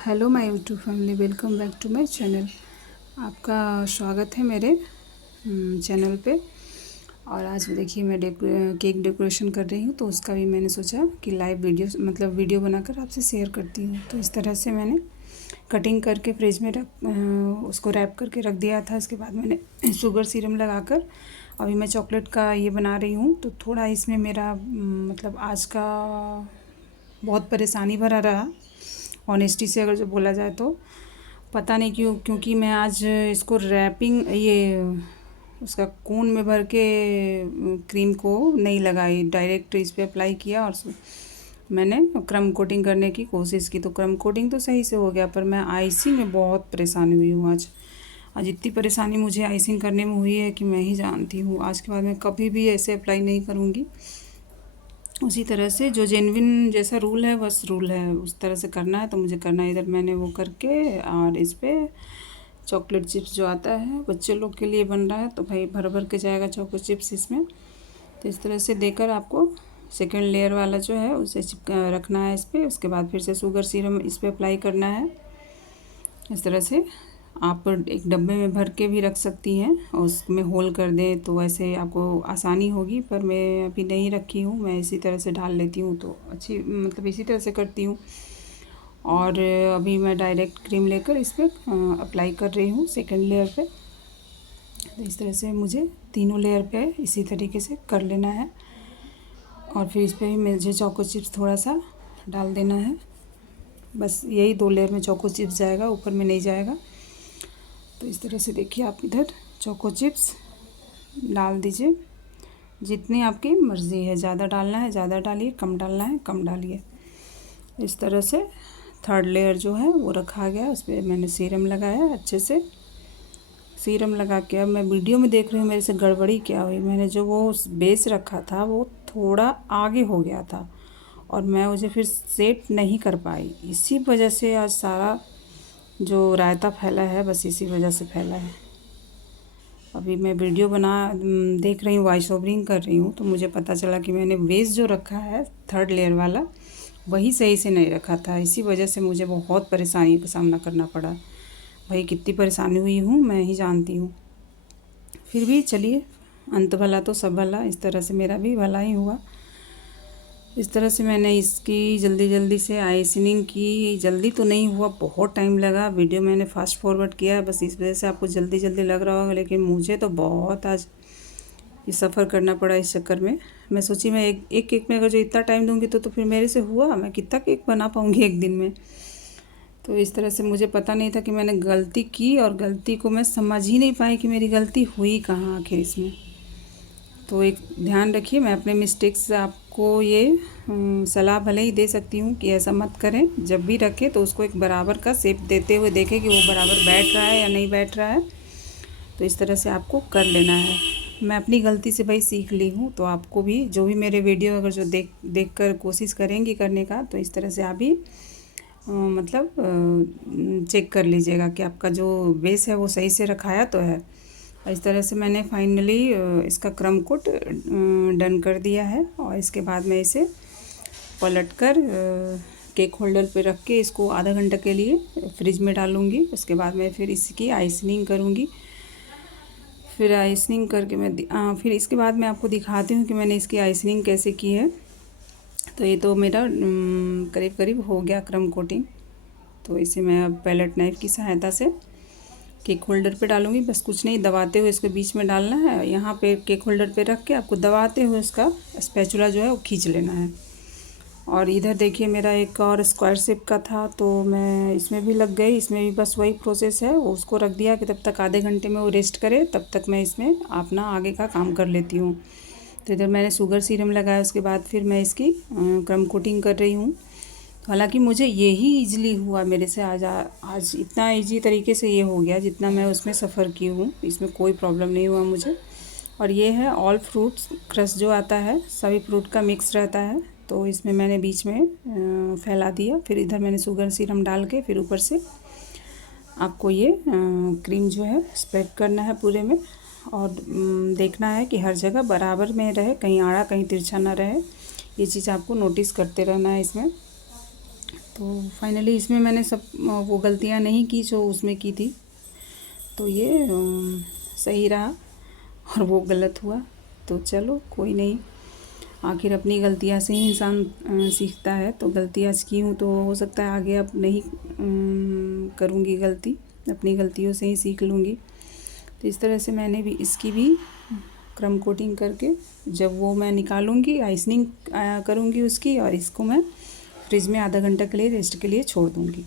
Hello my YouTube family, welcome back to my channel. आपका स्वागत है मेरे चैनल पे। और आज देखिए मैं केक डेकोरेशन कर रही हूँ, तो उसका भी मैंने सोचा कि लाइव वीडियो बनाकर आपसे शेयर करती हूँ। तो इस तरह से मैंने कटिंग करके फ्रिज में उसको रैप करके रख दिया था। इसके बाद मैंने शुगर सिरम लगाकर अभी मैं चॉकलेट का ये बना रही हूँ। तो थोड़ा इसमें मेरा आज का बहुत परेशानी भरा रहा, ऑनेस्टी से अगर जो बोला जाए तो। पता नहीं क्योंकि मैं आज इसको रैपिंग उसका कोन में भर के क्रीम को नहीं लगाई, डायरेक्ट इस पर अप्लाई किया और मैंने क्रम कोटिंग करने की कोशिश की। तो क्रम कोटिंग तो सही से हो गया, पर मैं आइसिंग में बहुत परेशानी हुई हूँ आज इतनी परेशानी मुझे आइसिंग करने में हुई है कि मैं ही जानती हूँ। आज के बाद मैं कभी भी ऐसे अप्लाई नहीं करूँगी। उसी तरह से जो जेन्युइन जैसा रूल है बस रूल है, उस तरह से करना है तो मुझे करना है। इधर मैंने वो करके और इस पर चॉकलेट चिप्स जो आता है बच्चे लोग के लिए बन रहा है, तो भाई भर भर के जाएगा चॉकलेट चिप्स इसमें। तो इस तरह से देकर आपको सेकेंड लेयर वाला जो है उसे चिपका रखना है इस पर। उसके बाद फिर से शुगर सिरम इस पर अप्लाई करना है। इस तरह से आप एक डब्बे में भर के भी रख सकती हैं और उसमें होल कर दें तो वैसे आपको आसानी होगी। पर मैं अभी नहीं रखी हूँ, मैं इसी तरह से डाल लेती हूँ, तो अच्छी इसी तरह से करती हूँ। और अभी मैं डायरेक्ट क्रीम लेकर इस पर अप्लाई कर रही हूँ सेकंड लेयर पे। तो इस तरह से मुझे तीनों लेयर पे इसी तरीके से कर लेना है। और फिर इस पर भी मुझे चोको चिप्स थोड़ा सा डाल देना है। बस यही 2 लेयर में चोको चिप्स जाएगा, ऊपर में नहीं जाएगा। तो इस तरह से देखिए आप इधर चोको चिप्स डाल दीजिए, जितनी आपकी मर्ज़ी है। ज़्यादा डालना है ज़्यादा डालिए, कम डालना है कम डालिए। इस तरह से थर्ड लेयर जो है वो रखा गया, उस पर मैंने सीरम लगाया अच्छे से। सीरम लगा के अब मैं वीडियो में देख रही हूँ मेरे से गड़बड़ी क्या हुई। मैंने जो वो बेस रखा था वो थोड़ा आगे हो गया था और मैं उसे फिर सेट नहीं कर पाई। इसी वजह से आज सारा जो रायता फैला है, बस इसी वजह से फैला है। अभी मैं वीडियो देख रही हूँ, वॉइस ओवरिंग कर रही हूँ, तो मुझे पता चला कि मैंने बेस जो रखा है थर्ड लेयर वाला वही सही से नहीं रखा था। इसी वजह से मुझे बहुत परेशानी का सामना करना पड़ा। भाई कितनी परेशानी हुई हूँ मैं ही जानती हूँ। फिर भी चलिए, अंत भला तो सब भला। इस तरह से मेरा भी भला ही हुआ। इस तरह से मैंने इसकी जल्दी से आइसनिंग की। जल्दी तो नहीं हुआ, बहुत टाइम लगा। वीडियो मैंने फास्ट फॉरवर्ड किया, बस इस वजह से आपको जल्दी लग रहा होगा, लेकिन मुझे तो बहुत आज ये सफ़र करना पड़ा इस चक्कर में। मैं सोची मैं एक केक में अगर जो इतना टाइम दूंगी तो फिर मेरे से हुआ, मैं कितना केक बना पाऊँगी एक दिन में। तो इस तरह से मुझे पता नहीं था कि मैंने गलती की, और गलती को मैं समझ ही नहीं पाई कि मेरी गलती हुई कहाँ आखिर इसमें। तो एक ध्यान रखिए, मैं अपने मिस्टेक्स से आपको ये सलाह भले ही दे सकती हूँ कि ऐसा मत करें। जब भी रखें तो उसको एक बराबर का शेप देते हुए देखें कि वो बराबर बैठ रहा है या नहीं बैठ रहा है। तो इस तरह से आपको कर लेना है। मैं अपनी गलती से भाई सीख ली हूँ, तो आपको भी जो भी मेरे वीडियो अगर जो देख कर कोशिश करेंगी करने का, तो इस तरह से आप भी चेक कर लीजिएगा कि आपका जो बेस है वो सही से रखाया तो है। इस तरह से मैंने फाइनली इसका क्रम कोट डन कर दिया है। और इसके बाद मैं इसे पलट कर केक होल्डर पे रख के इसको आधा घंटा के लिए फ्रिज में डालूँगी। उसके बाद मैं फिर इसकी आइसनिंग करूँगी। फिर आइसनिंग करके मैं फिर इसके बाद मैं आपको दिखाती हूँ कि मैंने इसकी आइसनिंग कैसे की है। तो ये तो मेरा करीब करीब हो गया क्रम कोटिंग। तो इसे मैं अब पैलेट नाइफ़ की सहायता से केक होल्डर पे डालूँगी। बस कुछ नहीं, दबाते हुए इसके बीच में डालना है। यहाँ पे केक होल्डर पे रख के आपको दबाते हुए उसका स्पैचुला जो है वो खींच लेना है। और इधर देखिए मेरा एक और स्क्वायर शेप का था, तो मैं इसमें भी लग गई। इसमें भी बस वही प्रोसेस है, वो उसको रख दिया कि तब तक आधे घंटे में वो रेस्ट करे, तब तक मैं इसमें अपना आगे का काम कर लेती हूँ। तो इधर मैंने शुगर सीरम लगाया, उसके बाद फिर मैं इसकी क्रम कोटिंग कर रही हूँ। हालांकि मुझे यही ईज़िली हुआ मेरे से। आज इतना इजी तरीके से ये हो गया जितना मैं उसमें सफ़र की हूँ, इसमें कोई प्रॉब्लम नहीं हुआ मुझे। और ये है ऑल फ्रूट्स क्रश जो आता है, सभी फ्रूट का मिक्स रहता है, तो इसमें मैंने बीच में फैला दिया। फिर इधर मैंने शुगर सीरम डाल के फिर ऊपर से आपको ये क्रीम जो है स्प्रेड करना है पूरे में। और देखना है कि हर जगह बराबर में रहे, कहीं आड़ा कहीं तिरछा ना रहे। ये चीज़ आपको नोटिस करते रहना है इसमें। तो फाइनली इसमें मैंने सब वो गलतियाँ नहीं की जो उसमें की थी, तो ये सही रहा और वो गलत हुआ। तो चलो कोई नहीं, आखिर अपनी गलतियाँ से ही इंसान सीखता है। तो गलती आज की हूँ तो हो सकता है आगे अब नहीं करूँगी गलती, अपनी गलतियों से ही सीख लूँगी। तो इस तरह से मैंने भी इसकी भी क्रम कोटिंग करके जब वो मैं निकालूँगी, आइसनिंग करूँगी उसकी, और इसको मैं फ्रिज में आधा घंटा के लिए रेस्ट के लिए छोड़ दूँगी।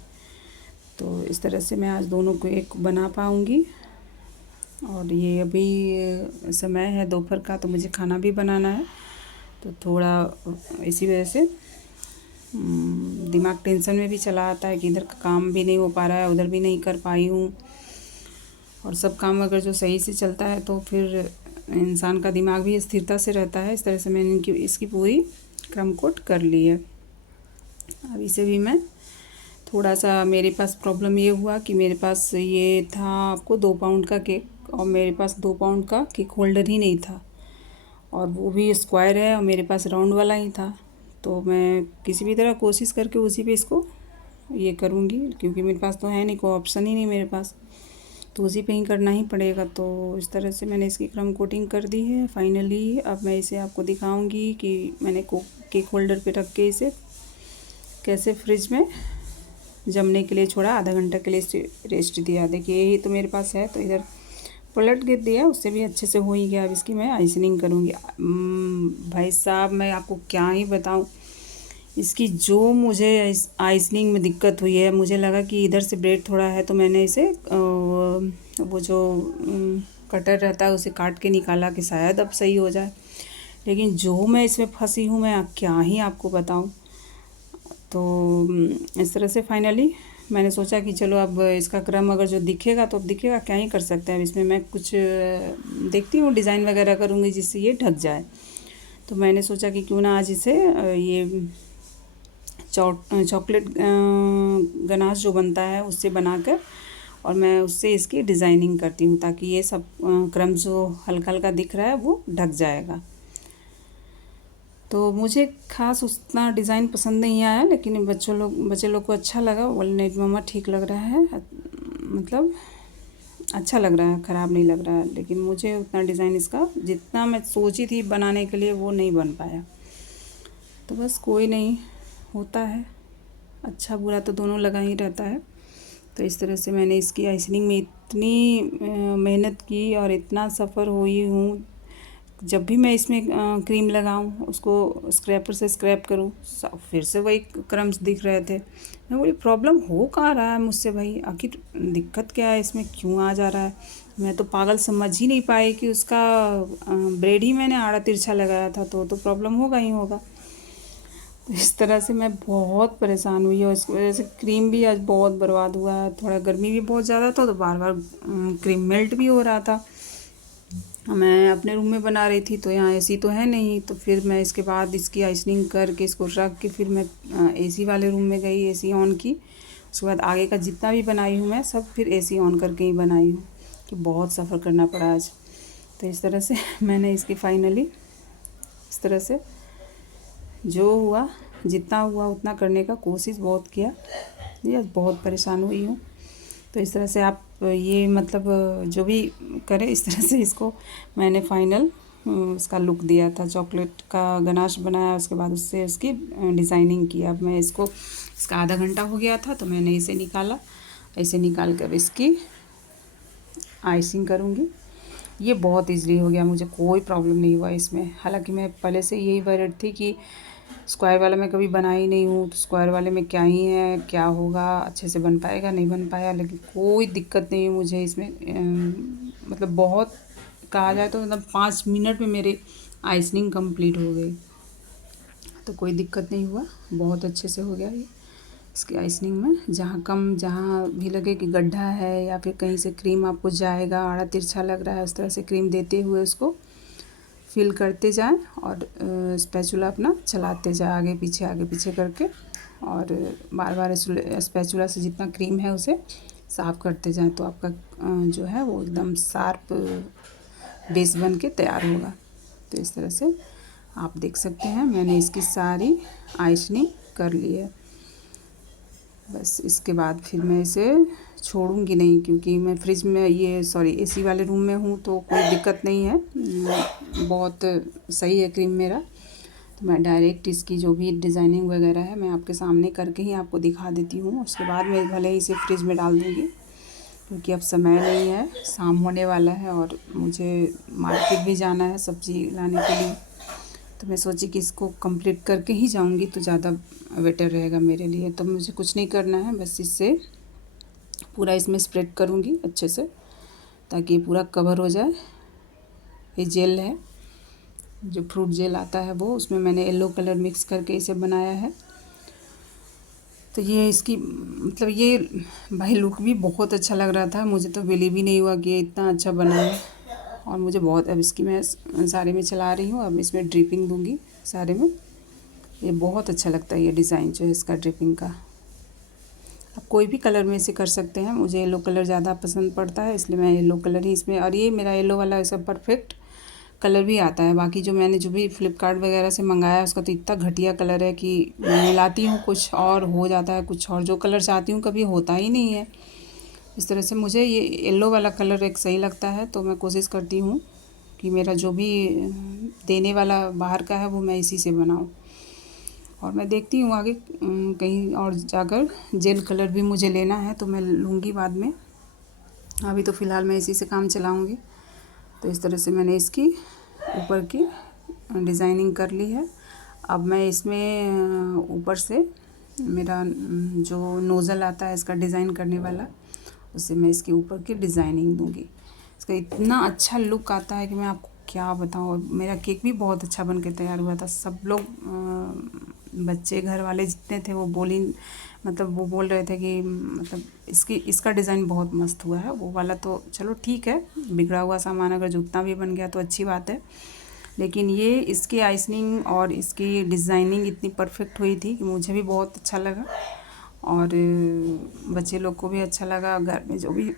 तो इस तरह से मैं आज दोनों को एक बना पाऊँगी। और ये अभी समय है दोपहर का, तो मुझे खाना भी बनाना है, तो थोड़ा इसी वजह से दिमाग टेंशन में भी चला आता है कि इधर का काम भी नहीं हो पा रहा है, उधर भी नहीं कर पाई हूँ। और सब काम अगर जो सही से चलता है तो फिर इंसान का दिमाग भी स्थिरता से रहता है। इस तरह से मैंने इसकी पूरी क्रम कोट कर ली है। अब इसे भी मैं थोड़ा सा, मेरे पास प्रॉब्लम ये हुआ कि मेरे पास ये था आपको 2 पाउंड का केक, और मेरे पास 2 पाउंड का केक होल्डर ही नहीं था, और वो भी स्क्वायर है और मेरे पास राउंड वाला ही था। तो मैं किसी भी तरह कोशिश करके उसी पे इसको ये करूँगी, क्योंकि मेरे पास तो है नहीं, कोई ऑप्शन ही नहीं मेरे पास, तो उसी पे ही करना ही पड़ेगा। तो इस तरह से मैंने इसकी क्रम कोटिंग कर दी है फाइनली। अब मैं इसे आपको दिखाऊंगी कि मैंने केक होल्डर पे रख के इसे कैसे फ्रिज में जमने के लिए छोड़ा, आधा घंटा के लिए इसे रेस्ट दिया। देखिए यही तो मेरे पास है, तो इधर पलट के दिया, उससे भी अच्छे से हो ही गया। अब इसकी मैं आइसनिंग करूँगी। भाई साहब मैं आपको क्या ही बताऊँ, इसकी जो मुझे आइसनिंग में दिक्कत हुई है, मुझे लगा कि इधर से ब्रेड थोड़ा है, तो मैंने इसे वो जो कटर रहता है उसे काट के निकाला कि शायद अब सही हो जाए, लेकिन जो मैं इसमें फंसी हूँ मैं क्या ही आपको बताऊँ। तो इस तरह से फाइनली मैंने सोचा कि चलो अब इसका क्रम अगर जो दिखेगा तो अब दिखेगा, क्या ही कर सकते हैं। अब इसमें मैं कुछ देखती हूँ, डिज़ाइन वगैरह करूँगी जिससे ये ढक जाए। तो मैंने सोचा कि क्यों ना आज इसे ये चॉकलेट गनाश जो बनता है उससे बनाकर, और मैं उससे इसकी डिज़ाइनिंग करती हूँ, ताकि ये सब क्रम जो हल्का हल्का दिख रहा है वो ढक जाएगा। तो मुझे ख़ास उतना डिज़ाइन पसंद नहीं आया, लेकिन बच्चे लोग को अच्छा लगा, बोले नहीं मम्मा ठीक लग रहा है, मतलब अच्छा लग रहा है, ख़राब नहीं लग रहा है। लेकिन मुझे उतना डिज़ाइन इसका जितना मैं सोची थी बनाने के लिए वो नहीं बन पाया। तो बस कोई नहीं, होता है, अच्छा बुरा तो दोनों लगा ही रहता है। तो इस तरह से मैंने इसकी आइसनिंग में इतनी मेहनत की और इतना सफ़र हुई हूँ। जब भी मैं इसमें क्रीम लगाऊँ, उसको स्क्रैपर से स्क्रैप करूँ, फिर से वही क्रम्स दिख रहे थे। मैं बोली प्रॉब्लम हो कहाँ रहा है मुझसे भाई, आखिर दिक्कत क्या है इसमें, क्यों आ जा रहा है। मैं तो पागल समझ ही नहीं पाई कि उसका ब्रेड ही मैंने आड़ा तिरछा लगाया था, तो प्रॉब्लम होगा ही होगा। तो इस तरह से मैं बहुत परेशान हुई, और इस वजह से क्रीम भी आज बहुत बर्बाद हुआ है। थोड़ा गर्मी भी बहुत ज़्यादा था, तो बार बार क्रीम मेल्ट भी हो रहा था। मैं अपने रूम में बना रही थी, तो यहाँ एसी तो है नहीं, तो फिर मैं इसके बाद इसकी आइसनिंग करके इसको रख के फिर मैं एसी वाले रूम में गई, एसी ऑन की। उसके बाद आगे का जितना भी बनाई हूँ मैं सब फिर एसी ऑन करके ही बनाई हूँ, कि बहुत सफ़र करना पड़ा आज। तो इस तरह से मैंने इसकी फाइनली इस तरह से जो हुआ, जितना हुआ उतना करने का कोशिश बहुत किया। ये आज बहुत परेशान हुई हूँ। तो इस तरह से आप ये मतलब जो भी करें, इस तरह से इसको मैंने फाइनल उसका लुक दिया था, चॉकलेट का गनाश बनाया, उसके बाद उससे उसकी डिज़ाइनिंग किया। अब मैं इसका आधा घंटा हो गया था, तो मैंने इसे निकाला, ऐसे निकाल कर इसकी आइसिंग करूँगी। ये बहुत ईज़िली हो गया, मुझे कोई प्रॉब्लम नहीं हुआ इसमें। हालांकि मैं पहले से यही वरीड थी कि स्क्वायर वाला मैं कभी बना ही नहीं हूँ, तो स्क्वायर वाले में क्या ही है, क्या होगा, अच्छे से बन पाएगा नहीं बन पाया। लेकिन कोई दिक्कत नहीं है मुझे इसमें, मतलब बहुत कहा जाए तो मतलब 5 मिनट में मेरी आइसनिंग कंप्लीट हो गई। तो कोई दिक्कत नहीं हुआ, बहुत अच्छे से हो गया ये। इसकी आइसनिंग में जहाँ भी लगे कि गड्ढा है या फिर कहीं से क्रीम आपको जाएगा, आड़ा तिरछा लग रहा है, उस तरह से क्रीम देते हुए उसको फिल करते जाएं, और स्पैचुला अपना चलाते जाएं आगे पीछे करके, और बार बार स्पैचुला से जितना क्रीम है उसे साफ़ करते जाएं, तो आपका जो है वो एकदम शार्प बेस बन के तैयार होगा। तो इस तरह से आप देख सकते हैं मैंने इसकी सारी आइसनिंग कर ली है। बस इसके बाद फिर मैं इसे छोड़ूंगी नहीं, क्योंकि मैं फ्रिज में एसी वाले रूम में हूँ तो कोई दिक्कत नहीं है, बहुत सही है क्रीम मेरा। तो मैं डायरेक्ट इसकी जो भी डिज़ाइनिंग वगैरह है मैं आपके सामने करके ही आपको दिखा देती हूँ। उसके बाद मैं भले ही इसे फ्रिज में डाल दूँगी, क्योंकि अब समय नहीं है, शाम होने वाला है और मुझे मार्केट भी जाना है सब्ज़ी लाने के लिए। तो मैं सोची कि इसको कंप्लीट करके ही जाऊंगी तो ज़्यादा बेटर रहेगा मेरे लिए। तो मुझे कुछ नहीं करना है, बस इससे पूरा इसमें स्प्रेड करूंगी अच्छे से, ताकि पूरा कवर हो जाए। ये जेल है, जो फ्रूट जेल आता है वो, उसमें मैंने येलो कलर मिक्स करके इसे बनाया है। तो ये इसकी मतलब ये भाई लुक भी बहुत अच्छा लग रहा था, मुझे तो बिलीव ही नहीं हुआ कि ये इतना अच्छा बना है। और मुझे बहुत, अब इसकी मैं सारे में चला रही हूँ, अब इसमें ड्रिपिंग दूंगी सारे में। ये बहुत अच्छा लगता है ये डिज़ाइन जो है इसका ड्रिपिंग का। आप कोई भी कलर में इसे कर सकते हैं, मुझे येलो कलर ज़्यादा पसंद पड़ता है इसलिए मैं येलो कलर ही इसमें। और ये मेरा येलो वाला ऐसा परफेक्ट कलर भी आता है। बाकी जो मैंने जो भी फ्लिपकार्ट वगैरह से मंगाया है उसका तो इतना घटिया कलर है कि मैं मिलाती हूँ कुछ और हो जाता है कुछ और, जो कलर चाहती हूँ कभी होता ही नहीं है। इस तरह से मुझे ये येलो वाला कलर एक सही लगता है, तो मैं कोशिश करती हूँ कि मेरा जो भी देने वाला बाहर का है वो मैं इसी से बनाऊँ। और मैं देखती हूँ आगे कहीं और जाकर जेल कलर भी मुझे लेना है तो मैं लूँगी बाद में, अभी तो फ़िलहाल मैं इसी से काम चलाऊँगी। तो इस तरह से मैंने इसकी ऊपर की डिज़ाइनिंग कर ली है। अब मैं इसमें ऊपर से मेरा जो नोज़ल आता है इसका डिज़ाइन करने वाला, उससे मैं इसके ऊपर की डिज़ाइनिंग दूँगी। इसका इतना अच्छा लुक आता है कि मैं आपको क्या बताऊँ। मेरा केक भी बहुत अच्छा बन के तैयार हुआ था। सब लोग बच्चे घर वाले जितने थे वो वो बोल रहे थे कि मतलब इसका डिज़ाइन बहुत मस्त हुआ है। वो वाला तो चलो ठीक है, बिगड़ा हुआ सामान अगर जितना भी बन गया तो अच्छी बात है, लेकिन ये इसकी आइसनिंग और इसकी डिज़ाइनिंग इतनी परफेक्ट हुई थी कि मुझे भी बहुत अच्छा लगा और बच्चे लोग को भी अच्छा लगा। घर में जो भी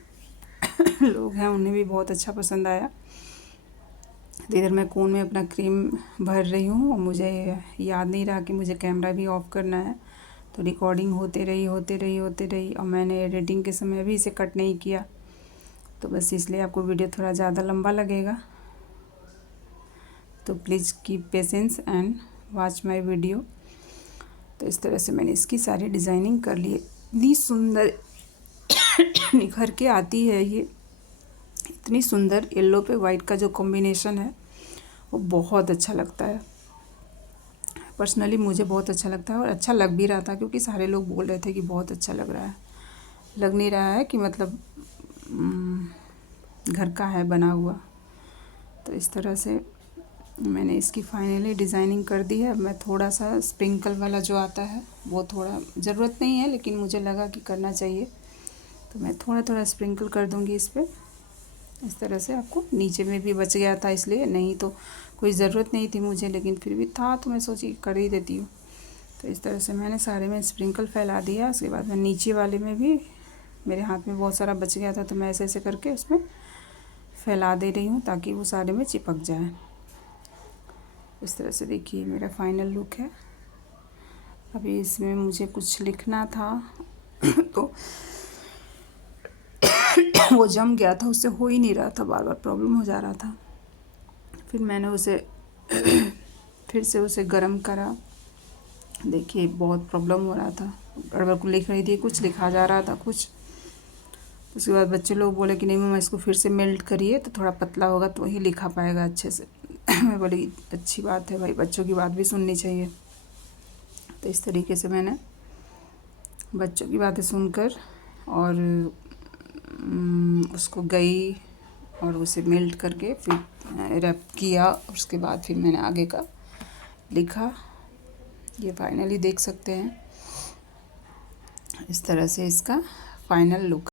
लोग हैं उन्हें भी बहुत अच्छा पसंद आया। तो इधर मैं कोन में अपना क्रीम भर रही हूँ और मुझे याद नहीं रहा कि मुझे कैमरा भी ऑफ़ करना है, तो रिकॉर्डिंग होते रही और मैंने एडिटिंग के समय भी इसे कट नहीं किया, तो बस इसलिए आपको वीडियो थोड़ा ज़्यादा लंबा लगेगा। तो please keep patience and watch my video. तो इस तरह से मैंने इसकी सारी डिज़ाइनिंग कर ली है। इतनी सुंदर निखर के आती है ये, इतनी सुंदर येलो पे वाइट का जो कॉम्बिनेशन है वो बहुत अच्छा लगता है। पर्सनली मुझे बहुत अच्छा लगता है और अच्छा लग भी रहा था, क्योंकि सारे लोग बोल रहे थे कि बहुत अच्छा लग रहा है। लग नहीं रहा है कि मतलब घर का है बना हुआ। तो इस तरह से मैंने इसकी फाइनली डिज़ाइनिंग कर दी है। अब मैं थोड़ा सा स्प्रिंकल वाला जो आता है वो थोड़ा ज़रूरत नहीं है, लेकिन मुझे लगा कि करना चाहिए, तो मैं थोड़ा थोड़ा स्प्रिंकल कर दूँगी इस पर। इस तरह से आपको नीचे में भी बच गया था, इसलिए नहीं तो कोई ज़रूरत नहीं थी मुझे, लेकिन फिर भी था तो मैं सोची कर ही देती हूँ। तो इस तरह से मैंने सारे में स्प्रिंकल फैला दिया। उसके बाद मैं नीचे वाले में भी, मेरे हाथ में बहुत सारा बच गया था तो मैं ऐसे करके उसमें फैला दे रही हूँ ताकि वो सारे में चिपक जाए। इस तरह से देखिए मेरा फाइनल लुक है। अभी इसमें मुझे कुछ लिखना था तो वो जम गया था, उससे हो ही नहीं रहा था, बार बार प्रॉब्लम हो जा रहा था। फिर मैंने उसे फिर से उसे गर्म करा। देखिए बहुत प्रॉब्लम हो रहा था, गड़बड़ को लिख रही थी, कुछ लिखा जा रहा था कुछ। उसके बाद बच्चे लोग बोले कि नहीं मम्मा इसको फिर से मेल्ट करिए तो थोड़ा पतला होगा तो वही लिखा पाएगा अच्छे से। मैं बोली अच्छी बात है भाई, बच्चों की बात भी सुननी चाहिए। तो इस तरीके से मैंने बच्चों की बातें सुनकर और उसको गई और उसे मेल्ट करके फिर रैप किया। उसके बाद फिर मैंने आगे का लिखा। ये फाइनली देख सकते हैं इस तरह से इसका फाइनल लुक।